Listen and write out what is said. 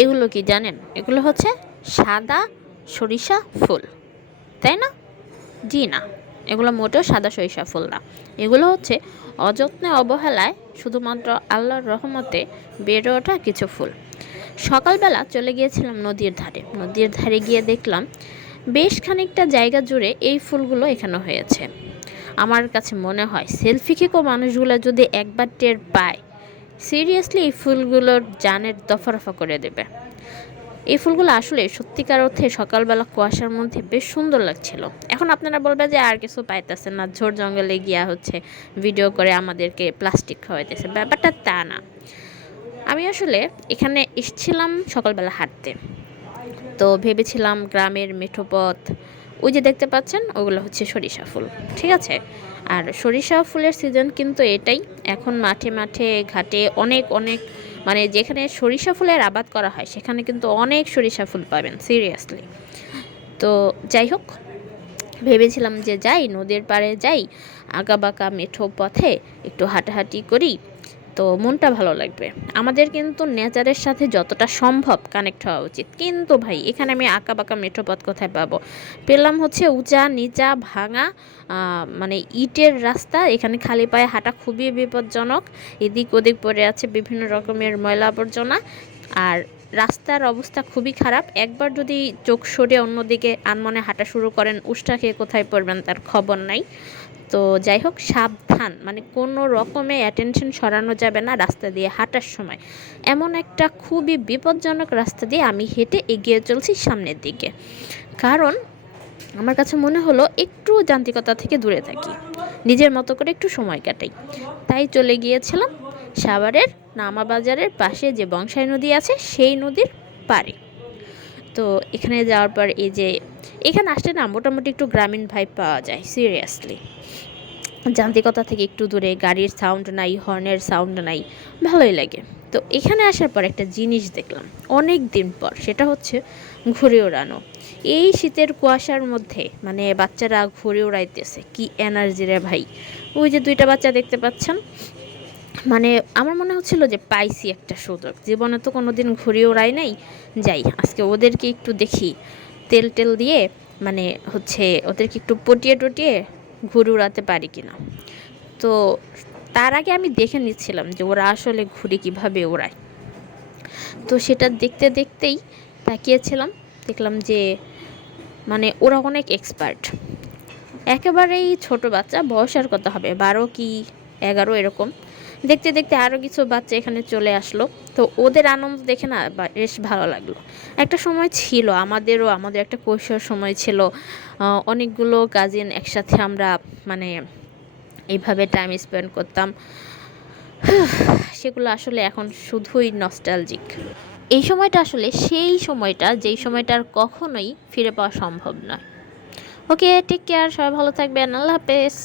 এগুলো কি জানেন? এগুলো হচ্ছে সাদা সরিষা ফুল, তাই না? জি না, এগুলো মোটেও সাদা সরিষা ফুল না। এগুলো হচ্ছে অযত্নে অবহেলায় শুধুমাত্র আল্লাহর রহমতে বেড়ে ওঠা কিছু ফুল। সকালবেলা চলে গিয়েছিলাম নদীর ধারে। নদীর ধারে গিয়ে দেখলাম বেশ খানিকটা জায়গা জুড়ে এই ফুলগুলো এখানে হয়েছে। আমার কাছে মনে হয় সেলফি খেকো মানুষগুলো যদি একবার টের পায় সিরিয়াসলি এই ফুলগুলোর জানের দফারফা করে দেবে। এই ফুলগুলো আসলে সত্যিকার অর্থে সকালবেলা কুয়াশার মধ্যে বেশ সুন্দর লাগছিল। এখন আপনারা বলবেন যে আর কিছু পাইতেছেন না ঝোড় জঙ্গলে গিয়া হচ্ছে ভিডিও করে আমাদেরকে প্লাস্টিক খাওয়াইতেছে। ব্যাপারটা তা না। আমি আসলে এখানে এসছিলাম সকালবেলা হাঁটতে। তো ভেবেছিলাম গ্রামের মেঠো পথ ওই যে দেখতে পাচ্ছেন, ওগুলো হচ্ছে সরিষা ফুল, ঠিক আছে? আর সরিষা ফুলের সিজন কিন্তু এটাই। এখন মাঠে মাঠে, ঘাটে অনেক অনেক মানে যেখানে সরিষা ফুলের আবাদ করা হয়, সেখানে কিন্তু অনেক সরিষা ফুল পাবেন সিরিয়াসলি তো যাই হোক, ভেবেছিলাম যে যাই, নদীর পাড়ে যাই, আঁকা বাঁকা মেঠো পথে একটু হাঁটাহাঁটি করি। তো মনটা ভালো লাগবে। আমাদের কিন্তু নেচারের সাথে যতটা সম্ভব কানেক্ট হওয়া উচিত। কিন্তু ভাই, এখানে আমি আঁকা বাঁকা মেট্রোপথ পথ কোথায় পাবো? পেলাম হচ্ছে উঁচা, নিচা, ভাঙা মানে ইটের রাস্তা। এখানে খালি পায়ে হাঁটা খুবই বিপজ্জনক। এদিক ওদিক পড়ে আছে বিভিন্ন রকমের ময়লা আবর্জনা আর রাস্তার অবস্থা খুবই খারাপ। একবার যদি চোখ সরে অন্যদিকে আনমনে হাঁটা শুরু করেন, উষ্টা খেয়ে কোথায় পড়বেন তার খবর নাই। তো যাই হোক, সাবধান। মানে কোনো রকমে অ্যাটেনশন সরানো যাবে না রাস্তা দিয়ে হাঁটার সময়। এমন একটা খুবই বিপজ্জনক রাস্তা দিয়ে আমি হেঁটে এগিয়ে চলছি সামনের দিকে। কারণ আমার কাছে মনে হলো একটু যান্ত্রিকতা থেকে দূরে থাকি। নিজের মতো করে একটু সময় কাটাই। তাই চলে গিয়েছিলাম সাভারের নামা বাজারের পাশে যে বংশাই নদী আছে, সেই নদীর পাড়ে। তো এখানে যাওয়ার পর এই যে, এখানে আসলে না মোটামুটি একটু গ্রামীণ ভাইব পাওয়া যায় সিরিয়াসলি যান্ত্রিকতা থেকে একটু দূরে, গাড়ির সাউন্ড নাই হর্নের সাউন্ড নাই, ভালোই লাগে। তো এখানে আসার পর একটা জিনিস দেখলাম অনেক দিন পর, সেটা হচ্ছে ঘুরে ওড়ানো। এই শীতের কুয়াশার মধ্যে মানে বাচ্চারা ঘুরে ওড়াইতেছে, কি এনার্জি রে ভাই। ওই যে দুইটা বাচ্চা দেখতে পাচ্ছেন মানে আমার মনে হচ্ছিল যে পাইছি একটা সুযোগ। জীবনে তো কোনো দিন ঘুরে ওড়াই নাই। যাই, আজকে ওদেরকে একটু দেখি। তেল টেল দিয়ে মানে হচ্ছে ওদেরকে একটু পটিয়ে টটিয়ে ঘুরে উড়াতে পারি কিনা। তো তার আগে আমি দেখে নিচ্ছিলাম যে ওরা আসলে ঘুরে কীভাবে ওড়ায়। তো সেটা দেখতে দেখতেই তাকিয়েছিলাম। দেখলাম যে মানে ওরা অনেক এক্সপার্ট একেবারেই ছোট বাচ্চা বয়স আর কত হবে, বারো কি এগারো এরকম। দেখতে দেখতে আরও কিছু বাচ্চা এখানে চলে আসলো। তো ওদের আনন্দ দেখে না বেশ ভালো লাগল। একটা সময় ছিল, আমাদেরও আমাদের একটা কৈশোর সময় ছিল। অনেকগুলো কাজিন একসাথে আমরা মানে এইভাবে টাইম স্পেন্ড করতাম। সেগুলো আসলে এখন শুধুই নস্টালজিক এই সময়টা আসলে সেই সময়টা, যেই সময়টা আর কখনোই ফিরে পাওয়া সম্ভব নয়। ওকে টেক কেয়ার সবাই ভালো থাকবেন, আল্লাহ হাফেজ।